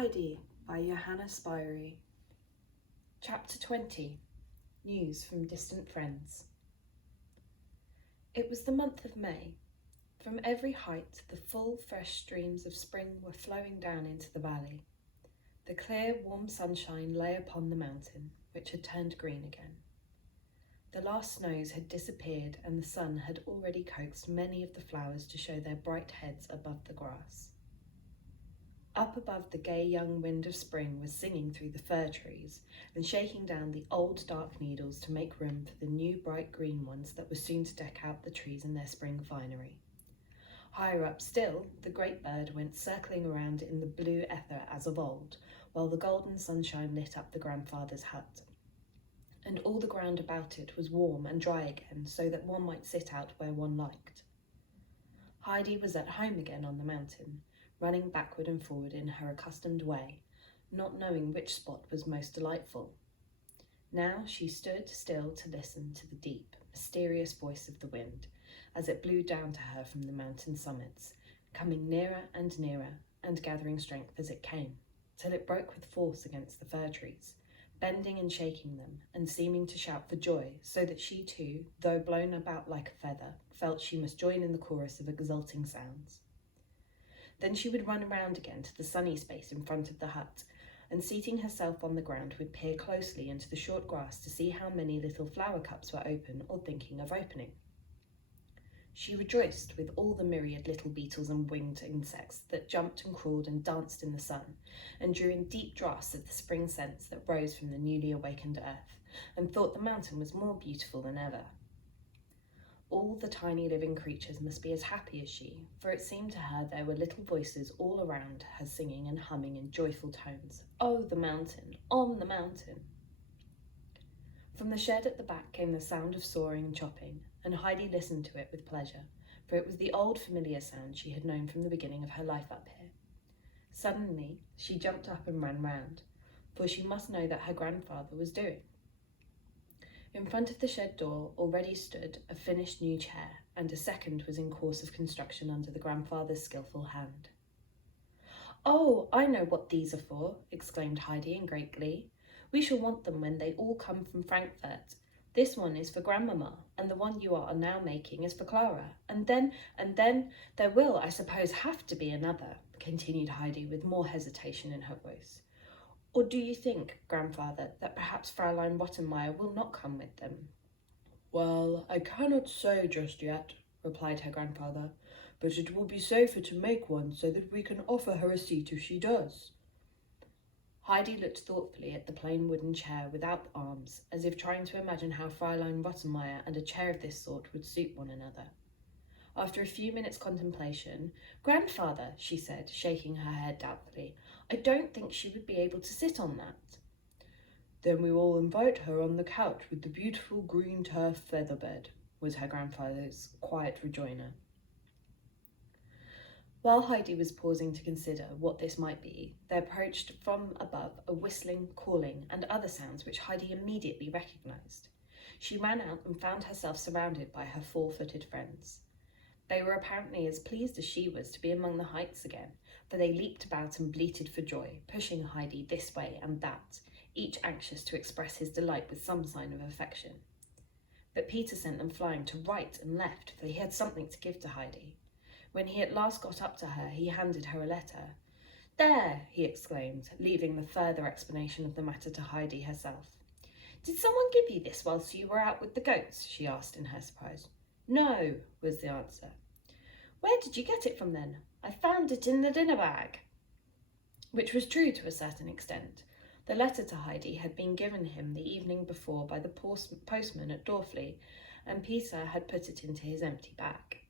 Heidi by Johanna Spyri. Chapter 20. News from Distant Friends. It was the month of May. From every height the full, fresh streams of spring were flowing down into the valley. The clear, warm sunshine lay upon the mountain, which had turned green again. The last snows had disappeared and the sun had already coaxed many of the flowers to show their bright heads above the grass. Up above, the gay young wind of spring was singing through the fir trees and shaking down the old dark needles to make room for the new bright green ones that were soon to deck out the trees in their spring finery. Higher up still, the great bird went circling around in the blue ether as of old, while the golden sunshine lit up the grandfather's hut. And all the ground about it was warm and dry again, so that one might sit out where one liked. Heidi was at home again on the mountain, running backward and forward in her accustomed way, not knowing which spot was most delightful. Now she stood still to listen to the deep, mysterious voice of the wind, as it blew down to her from the mountain summits, coming nearer and gathering strength as it came, till it broke with force against the fir trees, bending and shaking them, and seeming to shout for joy, so that she too, though blown about like a feather, felt she must join in the chorus of exulting sounds. Then she would run around again to the sunny space in front of the hut, and seating herself on the ground would peer closely into the short grass to see how many little flower cups were open or thinking of opening. She rejoiced with all the myriad little beetles and winged insects that jumped and crawled and danced in the sun, and drew in deep draughts of the spring scents that rose from the newly awakened earth, and thought the mountain was more beautiful than ever. All the tiny living creatures must be as happy as she, for it seemed to her there were little voices all around her singing and humming in joyful tones. Oh, the mountain, on the mountain! From the shed at the back came the sound of sawing and chopping, and Heidi listened to it with pleasure, for it was the old familiar sound she had known from the beginning of her life up here. Suddenly she jumped up and ran round, for she must know that her grandfather was doing. In front of the shed door already stood a finished new chair, and a second was in course of construction under the grandfather's skilful hand. "Oh, I know what these are for," exclaimed Heidi in great glee. "We shall want them when they all come from Frankfurt. This one is for Grandmama, and the one you are now making is for Clara. And then there will, I suppose, have to be another," continued Heidi with more hesitation in her voice. "Or do you think, Grandfather, that perhaps Fräulein Rottenmeier will not come with them?" "Well, I cannot say just yet," replied her grandfather, "but it will be safer to make one so that we can offer her a seat if she does." Heidi looked thoughtfully at the plain wooden chair without arms, as if trying to imagine how Fräulein Rottenmeier and a chair of this sort would suit one another. After a few minutes' contemplation, "Grandfather," she said, shaking her head doubtfully, "I don't think she would be able to sit on that." "Then we will invite her on the couch with the beautiful green turf feather bed," was her grandfather's quiet rejoinder. While Heidi was pausing to consider what this might be, there approached from above a whistling, calling, and other sounds which Heidi immediately recognised. She ran out and found herself surrounded by her four-footed friends. They were apparently as pleased as she was to be among the heights again, for they leaped about and bleated for joy, pushing Heidi this way and that, each anxious to express his delight with some sign of affection. But Peter sent them flying to right and left, for he had something to give to Heidi. When he at last got up to her, he handed her a letter. "There!" he exclaimed, leaving the further explanation of the matter to Heidi herself. "Did someone give you this whilst you were out with the goats?" she asked in her surprise. "No," was the answer. "Where did you get it from then?" "I found it in the dinner bag." Which was true to a certain extent. The letter to Heidi had been given him the evening before by the postman at Dorfley, and Peter had put it into his empty bag.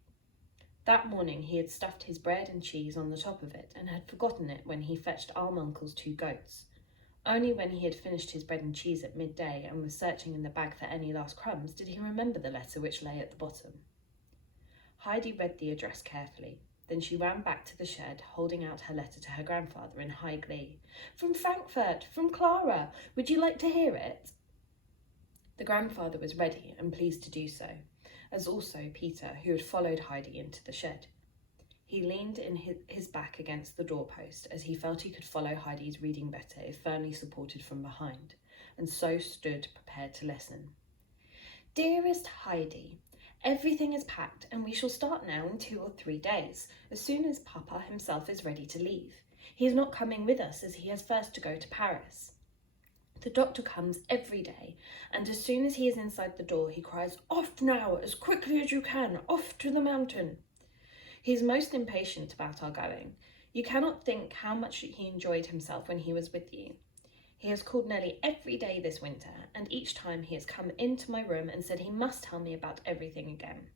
That morning he had stuffed his bread and cheese on the top of it, and had forgotten it when he fetched Alm Uncle's 2 goats. Only when he had finished his bread and cheese at midday and was searching in the bag for any last crumbs did he remember the letter which lay at the bottom. Heidi read the address carefully. Then she ran back to the shed, holding out her letter to her grandfather in high glee. "From Frankfurt, from Clara. Would you like to hear it?" The grandfather was ready and pleased to do so, as also Peter, who had followed Heidi into the shed. He leaned in his back against the doorpost as he felt he could follow Heidi's reading better if firmly supported from behind, and so stood prepared to listen. Dearest Heidi, everything is packed and we shall start now in 2 or 3 days, as soon as Papa himself is ready to leave. He is not coming with us as he has first to go to Paris. The doctor comes every day, and as soon as he is inside the door he cries, "Off now, as quickly as you can, off to the mountain." He is most impatient about our going. You cannot think how much he enjoyed himself when he was with you. He has called nearly every day this winter, and each time he has come into my room and said he must tell me about everything again.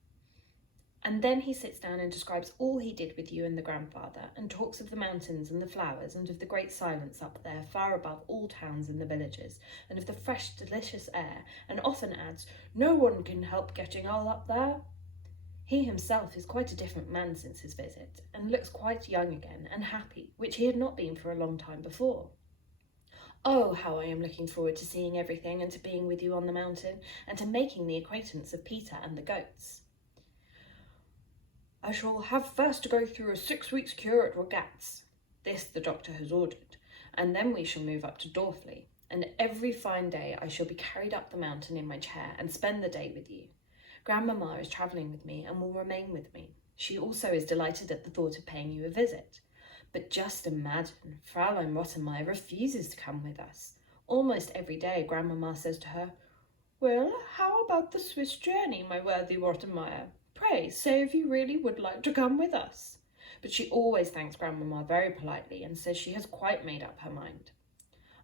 And then he sits down and describes all he did with you and the grandfather, and talks of the mountains and the flowers, and of the great silence up there, far above all towns and the villages, and of the fresh, delicious air, and often adds, "No one can help getting all up there." He himself is quite a different man since his visit, and looks quite young again and happy, which he had not been for a long time before. Oh, how I am looking forward to seeing everything, and to being with you on the mountain, and to making the acquaintance of Peter and the goats. I shall have first to go through a 6 weeks' cure at Regat's. This the doctor has ordered, and then we shall move up to Dorfley, and every fine day I shall be carried up the mountain in my chair and spend the day with you. Grandmamma is travelling with me and will remain with me. She also is delighted at the thought of paying you a visit. But just imagine, Fraulein Rottenmeier refuses to come with us. Almost every day Grandmamma says to her, "Well, how about the Swiss journey, my worthy Rottenmeier? Pray say if you really would like to come with us." But she always thanks Grandmamma very politely and says she has quite made up her mind.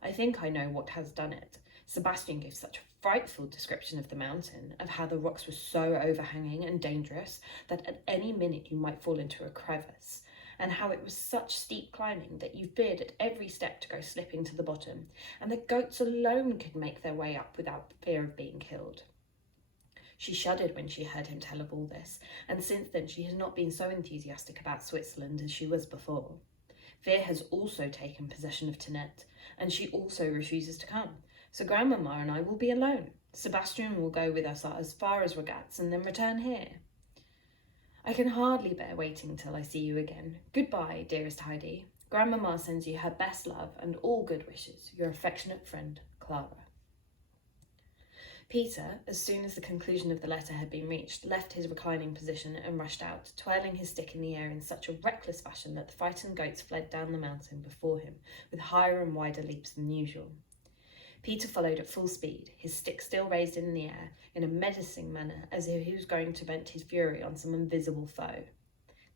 I think I know what has done it. Sebastian gave such a frightful description of the mountain, of how the rocks were so overhanging and dangerous that at any minute you might fall into a crevice, and how it was such steep climbing that you feared at every step to go slipping to the bottom, and the goats alone could make their way up without fear of being killed. She shuddered when she heard him tell of all this, and since then she has not been so enthusiastic about Switzerland as she was before. Fear has also taken possession of Tinette, and she also refuses to come, so Grandmamma and I will be alone. Sebastian will go with us as far as Regat's and then return here. I can hardly bear waiting till I see you again. Goodbye, dearest Heidi. Grandmamma sends you her best love and all good wishes. Your affectionate friend, Clara. Peter, as soon as the conclusion of the letter had been reached, left his reclining position and rushed out, twirling his stick in the air in such a reckless fashion that the frightened goats fled down the mountain before him, with higher and wider leaps than usual. Peter followed at full speed, his stick still raised in the air, in a menacing manner, as if he was going to vent his fury on some invisible foe.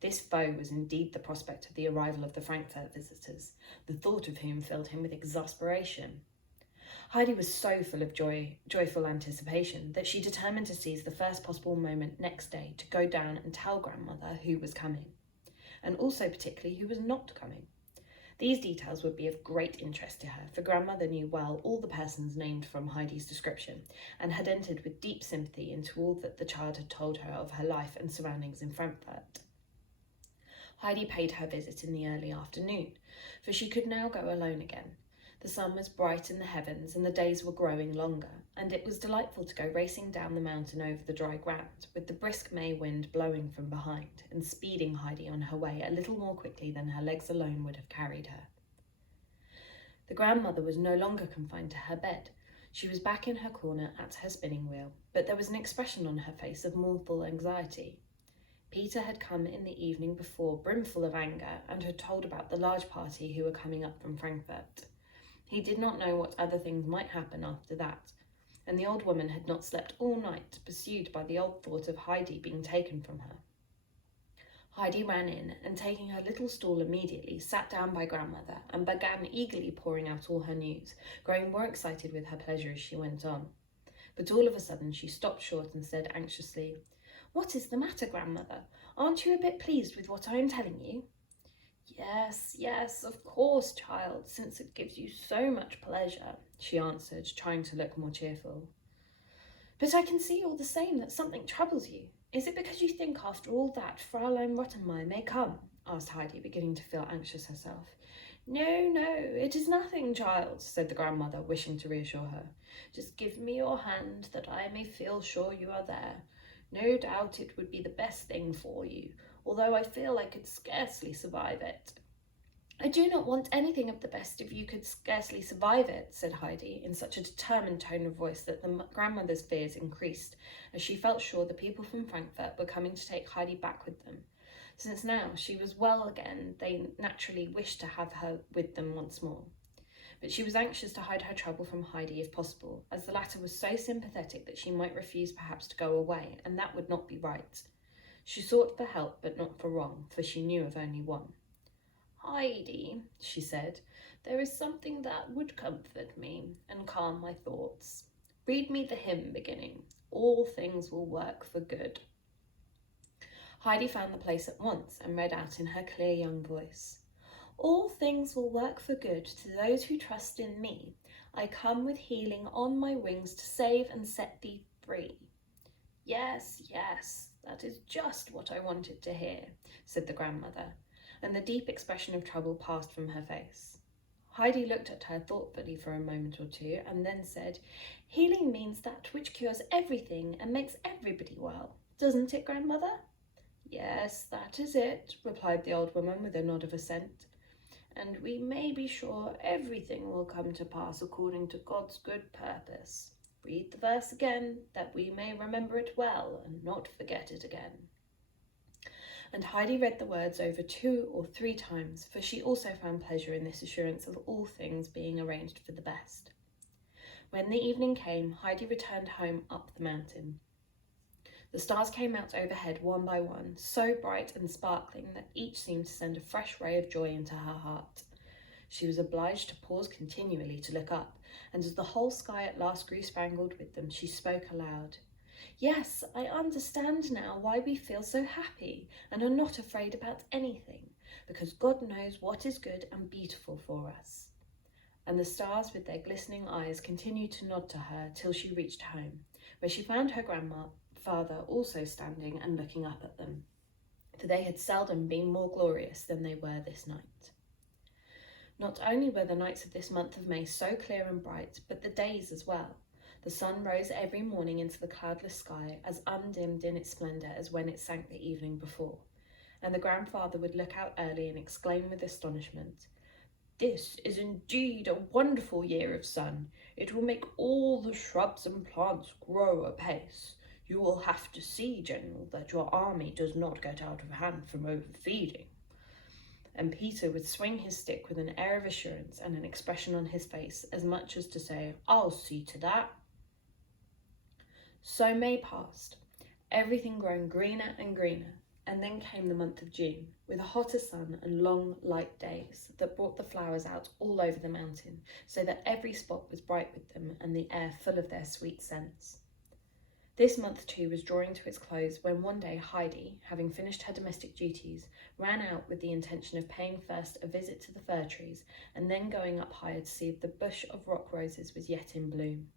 This foe was indeed the prospect of the arrival of the Frankfurt visitors, the thought of whom filled him with exasperation. Heidi was so full of joyful anticipation that she determined to seize the first possible moment next day to go down and tell Grandmother who was coming, and also particularly who was not coming. These details would be of great interest to her, for Grandmother knew well all the persons named from Heidi's description, and had entered with deep sympathy into all that the child had told her of her life and surroundings in Frankfurt. Heidi paid her visit in the early afternoon, for she could now go alone again. The sun was bright in the heavens, and the days were growing longer, and it was delightful to go racing down the mountain over the dry ground, with the brisk May wind blowing from behind, and speeding Heidi on her way a little more quickly than her legs alone would have carried her. The grandmother was no longer confined to her bed. She was back in her corner at her spinning wheel, but there was an expression on her face of mournful anxiety. Peter had come in the evening before, brimful of anger, and had told about the large party who were coming up from Frankfurt. He did not know what other things might happen after that, and the old woman had not slept all night, pursued by the old thought of Heidi being taken from her. Heidi ran in, and taking her little stool immediately, sat down by Grandmother, and began eagerly pouring out all her news, growing more excited with her pleasure as she went on. But all of a sudden she stopped short and said anxiously, "What is the matter, Grandmother? Aren't you a bit pleased with what I am telling you?" Yes, of course, child, since it gives you so much pleasure," she answered, trying to look more cheerful. "But I can see all the same that something troubles you. Is it because you think after all that Fraulein Rottenmeier may come?" asked Heidi, beginning to feel anxious herself. No, it is nothing, child," said the grandmother, wishing to reassure her. "Just give me your hand that I may feel sure you are there. No doubt it would be the best thing for you. although I feel I could scarcely survive it." "I do not want anything of the best if you could scarcely survive it," said Heidi, in such a determined tone of voice that the grandmother's fears increased, as she felt sure the people from Frankfurt were coming to take Heidi back with them. Since now she was well again, they naturally wished to have her with them once more. But she was anxious to hide her trouble from Heidi if possible, as the latter was so sympathetic that she might refuse perhaps to go away, and that would not be right. She sought for help, but not for wrong, for she knew of only one. "Heidi," she said, "there is something that would comfort me and calm my thoughts. Read me the hymn beginning, 'All things will work for good.'" Heidi found the place at once and read out in her clear young voice, "All things will work for good to those who trust in me. I come with healing on my wings to save and set thee free." "Yes, yes, that is just what I wanted to hear," said the grandmother, and the deep expression of trouble passed from her face. Heidi looked at her thoughtfully for a moment or two, and then said, "Healing means that which cures everything and makes everybody well. Doesn't it, grandmother?" "Yes, that is it," replied the old woman with a nod of assent. "And we may be sure everything will come to pass according to God's good purpose. Read the verse again, that we may remember it well and not forget it again." And Heidi read the words over 2 or 3 times, for she also found pleasure in this assurance of all things being arranged for the best. When the evening came, Heidi returned home up the mountain. The stars came out overhead one by one, so bright and sparkling that each seemed to send a fresh ray of joy into her heart. She was obliged to pause continually to look up, and as the whole sky at last grew spangled with them, she spoke aloud. "Yes, I understand now why we feel so happy and are not afraid about anything, because God knows what is good and beautiful for us." And the stars with their glistening eyes continued to nod to her till she reached home, where she found her grandfather also standing and looking up at them, for they had seldom been more glorious than they were this night. Not only were the nights of this month of May so clear and bright, but the days as well. The sun rose every morning into the cloudless sky, as undimmed in its splendour as when it sank the evening before, and the grandfather would look out early and exclaim with astonishment, "This is indeed a wonderful year of sun. It will make all the shrubs and plants grow apace. You will have to see, General, that your army does not get out of hand from overfeeding." And Peter would swing his stick with an air of assurance and an expression on his face, as much as to say, "I'll see to that." So May passed, everything growing greener and greener, and then came the month of June, with a hotter sun and long, light days that brought the flowers out all over the mountain, so that every spot was bright with them and the air full of their sweet scents. This month too was drawing to its close when one day Heidi, having finished her domestic duties, ran out with the intention of paying first a visit to the fir trees and then going up higher to see if the bush of rock roses was yet in bloom,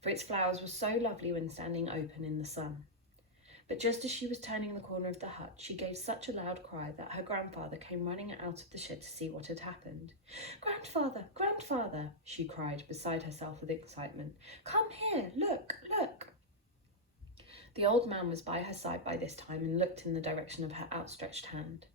for its flowers were so lovely when standing open in the sun. But just as she was turning the corner of the hut, she gave such a loud cry that her grandfather came running out of the shed to see what had happened. "Grandfather, grandfather," she cried, beside herself with excitement. "Come here, look, look." The old man was by her side by this time and looked in the direction of her outstretched hand.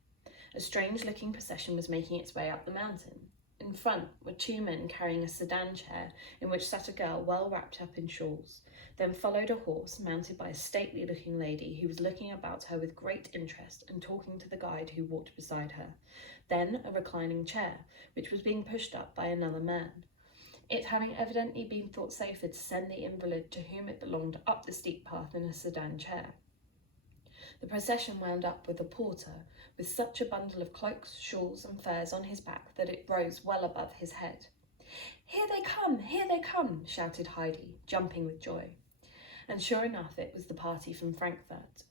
A strange-looking procession was making its way up the mountain. In front were 2 men carrying a sedan chair in which sat a girl well wrapped up in shawls. Then followed a horse mounted by a stately-looking lady who was looking about her with great interest and talking to the guide who walked beside her. Then a reclining chair, which was being pushed up by another man, it having evidently been thought safer to send the invalid to whom it belonged up the steep path in a sedan chair. The procession wound up with a porter, with such a bundle of cloaks, shawls, and furs on his back that it rose well above his head. Here they come," shouted Heidi, jumping with joy. And sure enough, it was the party from Frankfurt.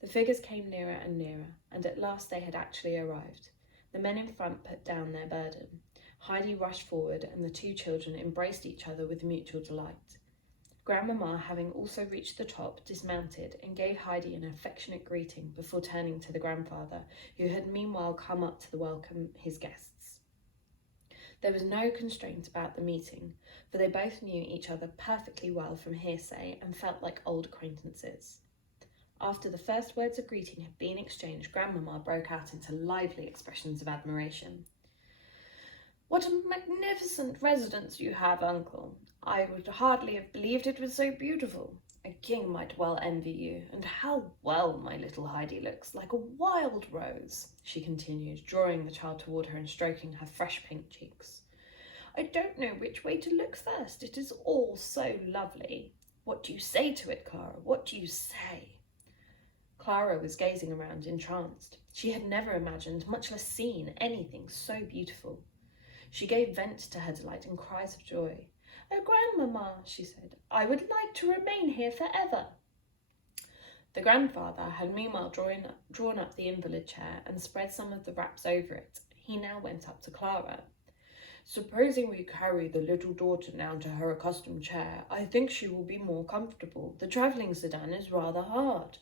The figures came nearer and nearer, and at last they had actually arrived. The men in front put down their burden. Heidi rushed forward, and the 2 children embraced each other with mutual delight. Grandmamma, having also reached the top, dismounted and gave Heidi an affectionate greeting before turning to the grandfather, who had meanwhile come up to welcome his guests. There was no constraint about the meeting, for they both knew each other perfectly well from hearsay and felt like old acquaintances. After the first words of greeting had been exchanged, Grandmama broke out into lively expressions of admiration. "What a magnificent residence you have, Uncle. I would hardly have believed it was so beautiful. A king might well envy you. And how well my little Heidi looks, like a wild rose," she continued, drawing the child toward her and stroking her fresh pink cheeks. "I don't know which way to look first. It is all so lovely. What do you say to it, Clara? What do you say?" Clara was gazing around, entranced. She had never imagined, much less seen, anything so beautiful. She gave vent to her delight in cries of joy. "Oh, Grandmama," she said, "I would like to remain here forever." The grandfather had meanwhile drawn up the invalid chair and spread some of the wraps over it. He now went up to Clara. "Supposing we carry the little daughter now to her accustomed chair, I think she will be more comfortable. The travelling sedan is rather hard,"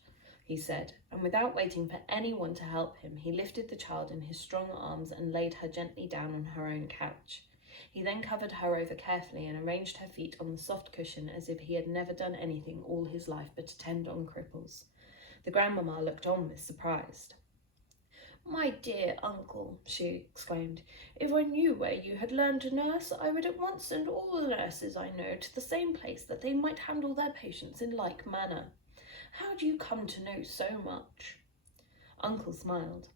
he said, and without waiting for anyone to help him, he lifted the child in his strong arms and laid her gently down on her own couch. He then covered her over carefully and arranged her feet on the soft cushion as if he had never done anything all his life but attend on cripples. The grandmamma looked on with surprise. "My dear uncle," she exclaimed, "if I knew where you had learned to nurse, I would at once send all the nurses I know to the same place that they might handle their patients in like manner. How do you come to know so much?" Uncle smiled.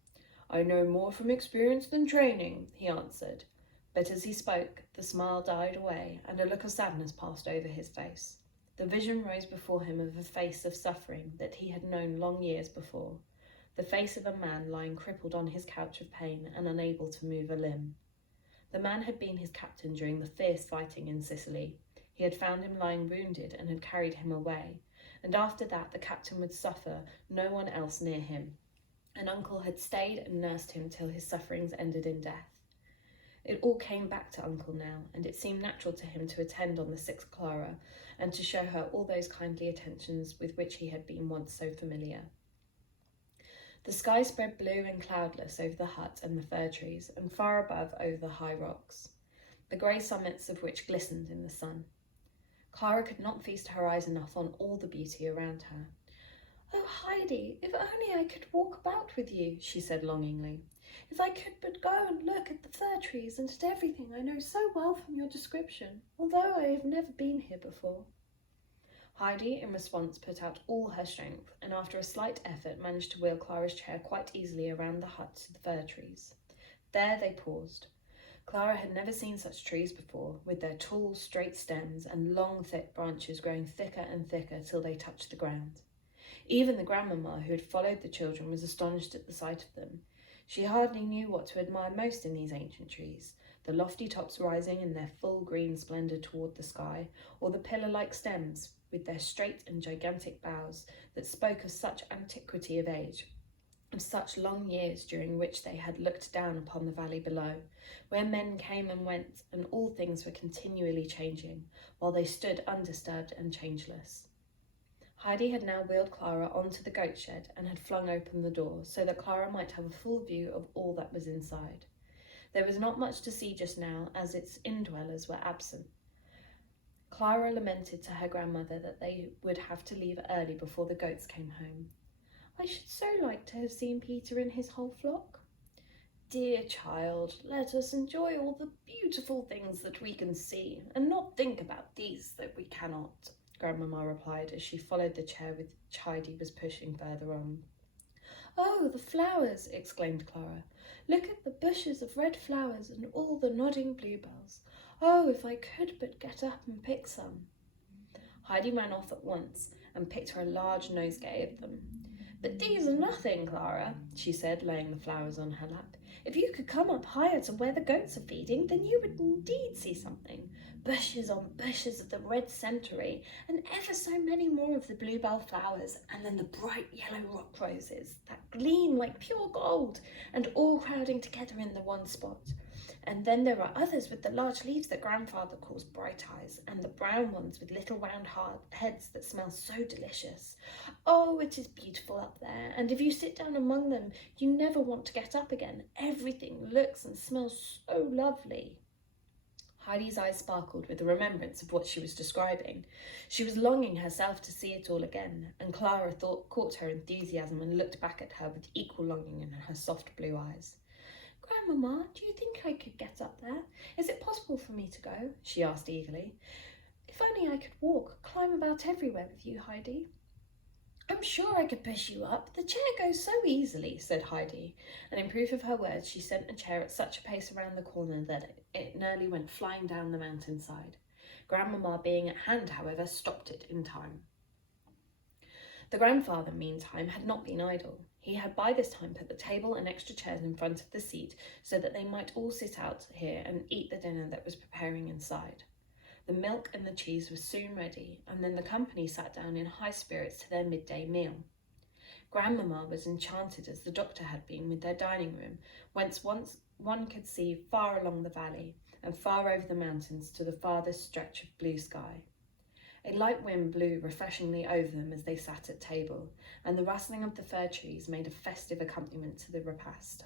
"I know more from experience than training," he answered. But as he spoke, the smile died away, and a look of sadness passed over his face. The vision rose before him of a face of suffering that he had known long years before, the face of a man lying crippled on his couch of pain and unable to move a limb. The man had been his captain during the fierce fighting in Sicily. He had found him lying wounded and had carried him away, and after that the captain would suffer, no one else near him. And Uncle had stayed and nursed him till his sufferings ended in death. It all came back to Uncle now, and it seemed natural to him to attend on the sick Clara and to show her all those kindly attentions with which he had been once so familiar. The sky spread blue and cloudless over the hut and the fir trees, and far above over the high rocks, the grey summits of which glistened in the sun. Clara could not feast her eyes enough on all the beauty around her. "Oh, Heidi, if only I could walk about with you," she said longingly. "If I could but go and look at the fir trees and at everything I know so well from your description, although I have never been here before." Heidi, in response, put out all her strength, and after a slight effort managed to wheel Clara's chair quite easily around the hut to the fir trees. There they paused. Clara had never seen such trees before, with their tall, straight stems and long, thick branches growing thicker and thicker till they touched the ground. Even the grandmamma, who had followed the children, was astonished at the sight of them. She hardly knew what to admire most in these ancient trees, the lofty tops rising in their full green splendour toward the sky, or the pillar-like stems, with their straight and gigantic boughs, that spoke of such antiquity of age, of such long years during which they had looked down upon the valley below, where men came and went, and all things were continually changing, while they stood undisturbed and changeless. Heidi had now wheeled Clara onto the goat shed and had flung open the door, so that Clara might have a full view of all that was inside. There was not much to see just now, as its indwellers were absent. Clara lamented to her grandmother that they would have to leave early before the goats came home. "I should so like to have seen Peter and his whole flock." "Dear child, let us enjoy all the beautiful things that we can see, and not think about these that we cannot," Grandmamma replied as she followed the chair which Heidi was pushing further on. "Oh, the flowers!" exclaimed Clara. "Look at the bushes of red flowers and all the nodding bluebells. Oh, if I could but get up and pick some." Heidi ran off at once and picked her a large nosegay of them. "But these are nothing, Clara," she said, laying the flowers on her lap. "If you could come up higher to where the goats are feeding, then you would indeed see something. Bushes on bushes of the red centaury, and ever so many more of the bluebell flowers, and then the bright yellow rock roses that gleam like pure gold, and all crowding together in the one spot. And then there are others with the large leaves that grandfather calls bright eyes, and the brown ones with little round hard heads that smell so delicious. Oh, it is beautiful up there, and if you sit down among them, you never want to get up again. Everything looks and smells so lovely." Heidi's eyes sparkled with the remembrance of what she was describing. She was longing herself to see it all again, and Clara caught her enthusiasm and looked back at her with equal longing in her soft blue eyes. "Grandmamma, do you think I could get up there? Is it possible for me to go?" she asked eagerly. "If only I could walk, climb about everywhere with you, Heidi." "I'm sure I could push you up. The chair goes so easily," said Heidi, and in proof of her words she sent a chair at such a pace around the corner that it nearly went flying down the mountainside. Grandmamma, being at hand, however, stopped it in time. The grandfather, meantime, had not been idle. He had by this time put the table and extra chairs in front of the seat so that they might all sit out here and eat the dinner that was preparing inside. The milk and the cheese were soon ready, and then the company sat down in high spirits to their midday meal. Grandmamma was enchanted as the doctor had been with their dining room, whence once one could see far along the valley and far over the mountains to the farthest stretch of blue sky. A light wind blew refreshingly over them as they sat at table, and the rustling of the fir trees made a festive accompaniment to the repast.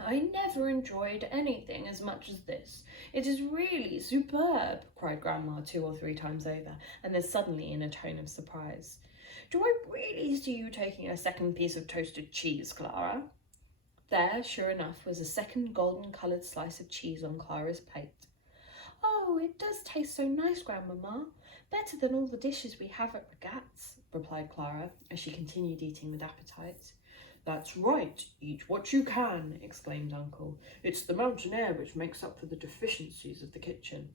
"I never enjoyed anything as much as this. It is really superb," cried Grandma 2 or 3 times over, and then suddenly in a tone of surprise. "Do I really see you taking a second piece of toasted cheese, Clara?" There, sure enough, was a second golden-coloured slice of cheese on Clara's plate. "Oh, it does taste so nice, Grandmamma. Better than all the dishes we have at Regat's," replied Clara, as she continued eating with appetite. "That's right, eat what you can," exclaimed Uncle. "It's the mountain air which makes up for the deficiencies of the kitchen."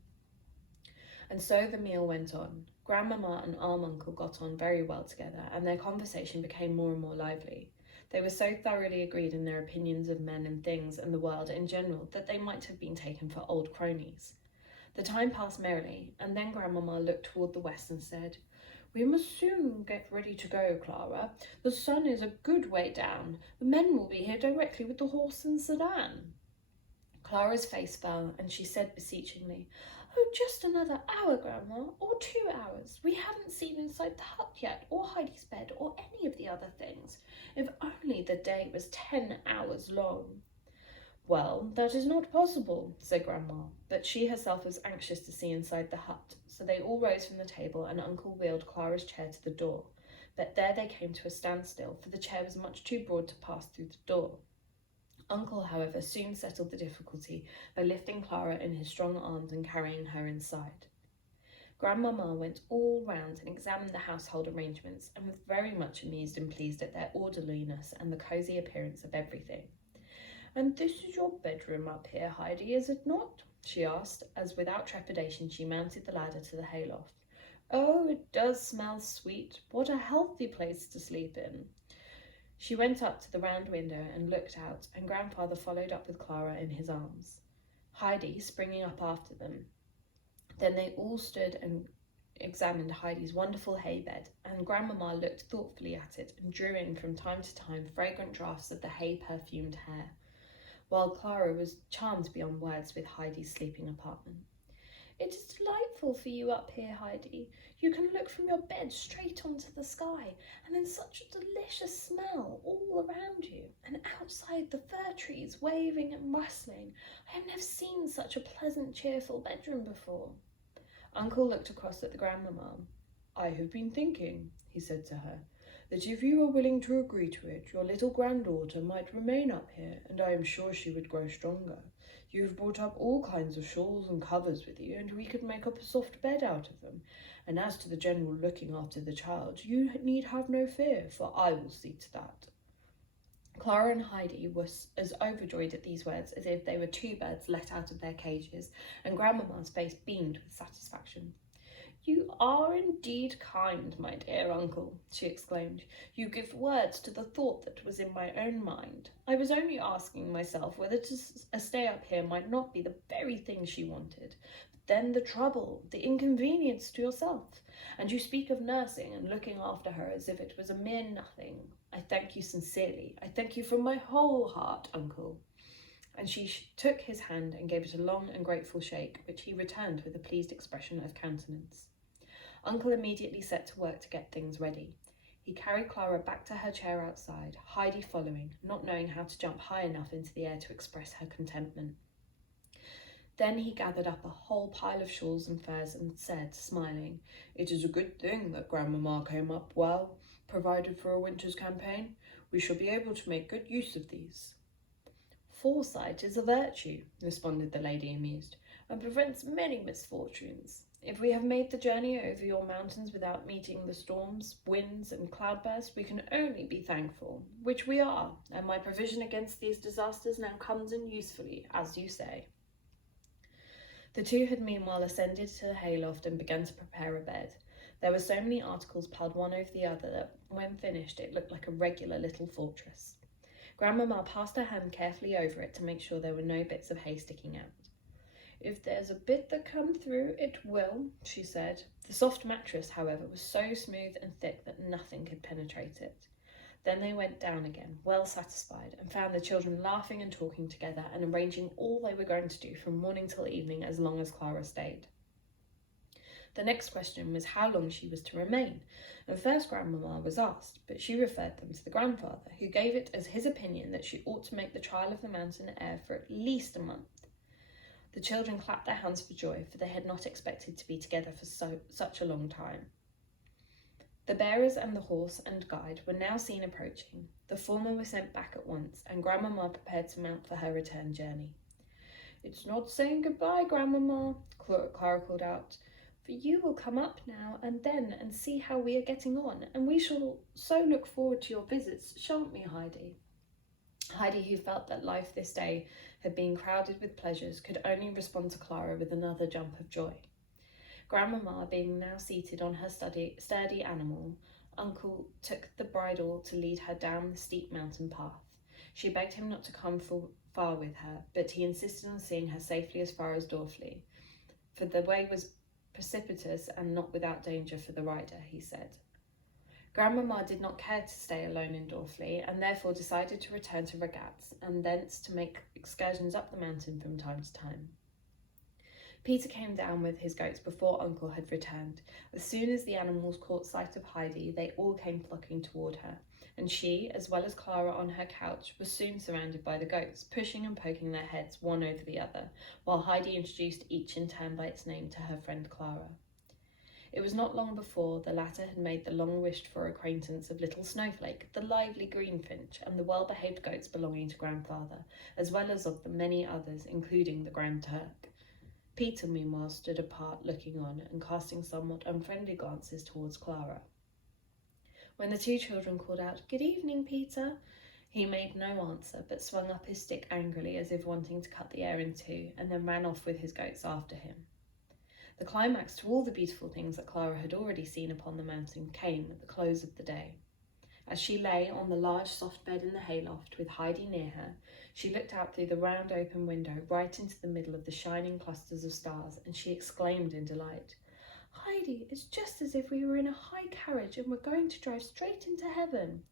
And so the meal went on. Grandmamma and Uncle got on very well together, and their conversation became more and more lively. They were so thoroughly agreed in their opinions of men and things and the world in general that they might have been taken for old cronies. The time passed merrily, and then Grandmamma looked toward the west and said, "We must soon get ready to go, Clara. The sun is a good way down. The men will be here directly with the horse and sedan." Clara's face fell, and she said beseechingly, "Oh, just another hour, Grandma, or 2 hours. We haven't seen inside the hut yet, or Heidi's bed, or any of the other things. If only the day was 10 hours long." "Well, that is not possible," said Grandma, but she herself was anxious to see inside the hut, so they all rose from the table and Uncle wheeled Clara's chair to the door. But there they came to a standstill, for the chair was much too broad to pass through the door. Uncle, however, soon settled the difficulty by lifting Clara in his strong arms and carrying her inside. Grandmamma went all round and examined the household arrangements, and was very much amused and pleased at their orderliness and the cosy appearance of everything. "And this is your bedroom up here, Heidi, is it not?" she asked, as without trepidation she mounted the ladder to the hayloft. "Oh, it does smell sweet. What a healthy place to sleep in." She went up to the round window and looked out, and Grandfather followed up with Clara in his arms, Heidi springing up after them. Then they all stood and examined Heidi's wonderful hay bed, and Grandmamma looked thoughtfully at it and drew in from time to time fragrant draughts of the hay-perfumed hair, while Clara was charmed beyond words with Heidi's sleeping apartment. "It is delightful for you up here, Heidi. You can look from your bed straight onto the sky, and then such a delicious smell all around you, and outside the fir trees waving and rustling. I have never seen such a pleasant, cheerful bedroom before." Uncle looked across at the Grandmamma. "I have been thinking," he said to her, "that if you were willing to agree to it, your little granddaughter might remain up here, and I am sure she would grow stronger. You have brought up all kinds of shawls and covers with you, and we could make up a soft bed out of them. And as to the general looking after the child, you need have no fear, for I will see to that." Clara and Heidi were as overjoyed at these words as if they were 2 birds let out of their cages, and Grandmamma's face beamed with satisfaction. "You are indeed kind, my dear Uncle," she exclaimed. "You give words to the thought that was in my own mind. I was only asking myself whether a stay up here might not be the very thing she wanted. But then the trouble, the inconvenience to yourself. And you speak of nursing and looking after her as if it was a mere nothing. I thank you sincerely. I thank you from my whole heart, Uncle." And she took his hand and gave it a long and grateful shake, which he returned with a pleased expression of countenance. Uncle immediately set to work to get things ready. He carried Clara back to her chair outside, Heidi following, not knowing how to jump high enough into the air to express her contentment. Then he gathered up a whole pile of shawls and furs and said, smiling, "It is a good thing that Grandmamma came up well, provided for a winter's campaign. We shall be able to make good use of these." "Foresight is a virtue," responded the lady, amused, "and prevents many misfortunes. If we have made the journey over your mountains without meeting the storms, winds, and cloudbursts, we can only be thankful, which we are, and my provision against these disasters now comes in usefully, as you say." The two had meanwhile ascended to the hayloft and begun to prepare a bed. There were so many articles piled one over the other that, when finished, it looked like a regular little fortress. Grandmamma passed her hand carefully over it to make sure there were no bits of hay sticking out. "If there's a bit that come through, it will," she said. The soft mattress, however, was so smooth and thick that nothing could penetrate it. Then they went down again, well satisfied, and found the children laughing and talking together and arranging all they were going to do from morning till evening as long as Clara stayed. The next question was how long she was to remain, and first Grandmamma was asked, but she referred them to the grandfather, who gave it as his opinion that she ought to make the trial of the mountain air for at least a month. The children clapped their hands for joy, for they had not expected to be together for such a long time. The bearers and the horse and guide were now seen approaching. The former was sent back at once, and Grandmamma prepared to mount for her return journey. "It's not saying goodbye, Grandmamma," Clara called out, "for you will come up now and then and see how we are getting on, and we shall so look forward to your visits, shan't we, Heidi?" Heidi, who felt that life this day had been crowded with pleasures, could only respond to Clara with another jump of joy. Grandmamma being now seated on her sturdy animal, Uncle took the bridle to lead her down the steep mountain path. She begged him not to come far with her, but he insisted on seeing her safely as far as Dorfley, for the way was precipitous and not without danger for the rider, he said. Grandmamma did not care to stay alone in Dorfley, and therefore decided to return to Ragaz, and thence to make excursions up the mountain from time to time. Peter came down with his goats before Uncle had returned. As soon as the animals caught sight of Heidi, they all came flocking toward her, and she, as well as Clara on her couch, was soon surrounded by the goats, pushing and poking their heads one over the other, while Heidi introduced each in turn by its name to her friend Clara. It was not long before the latter had made the long-wished-for acquaintance of little Snowflake, the lively greenfinch, and the well-behaved goats belonging to Grandfather, as well as of the many others, including the Grand Turk. Peter, meanwhile, stood apart, looking on, and casting somewhat unfriendly glances towards Clara. When the two children called out, "Good evening, Peter," he made no answer, but swung up his stick angrily, as if wanting to cut the air in two, and then ran off with his goats after him. The climax to all the beautiful things that Clara had already seen upon the mountain came at the close of the day. As she lay on the large soft bed in the hayloft, with Heidi near her, she looked out through the round open window right into the middle of the shining clusters of stars, and she exclaimed in delight, "Heidi, it's just as if we were in a high carriage and were going to drive straight into heaven."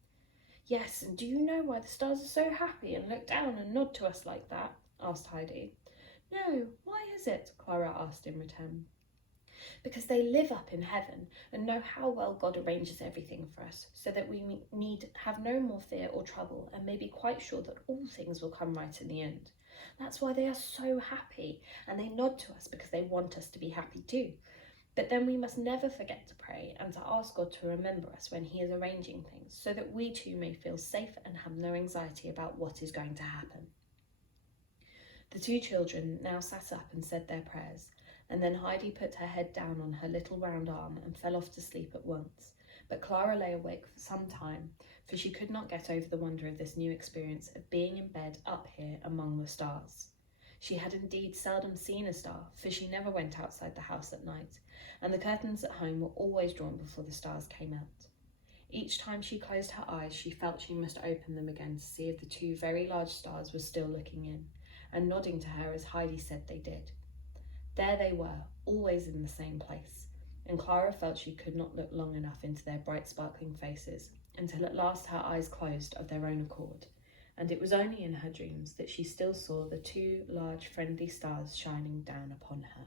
"Yes, and do you know why the stars are so happy and look down and nod to us like that?" asked Heidi. "No, why is it?" Clara asked in return. "Because they live up in heaven and know how well God arranges everything for us, so that we need have no more fear or trouble and may be quite sure that all things will come right in the end. That's why they are so happy, and they nod to us because they want us to be happy too. But then we must never forget to pray and to ask God to remember us when he is arranging things, so that we too may feel safe and have no anxiety about what is going to happen." The two children now sat up and said their prayers, and then Heidi put her head down on her little round arm and fell off to sleep at once. But Clara lay awake for some time, for she could not get over the wonder of this new experience of being in bed up here among the stars. She had indeed seldom seen a star, for she never went outside the house at night, and the curtains at home were always drawn before the stars came out. Each time she closed her eyes, she felt she must open them again to see if the two very large stars were still looking in, and nodding to her as Heidi said they did. There they were, always in the same place, and Clara felt she could not look long enough into their bright sparkling faces, until at last her eyes closed of their own accord, and it was only in her dreams that she still saw the two large friendly stars shining down upon her.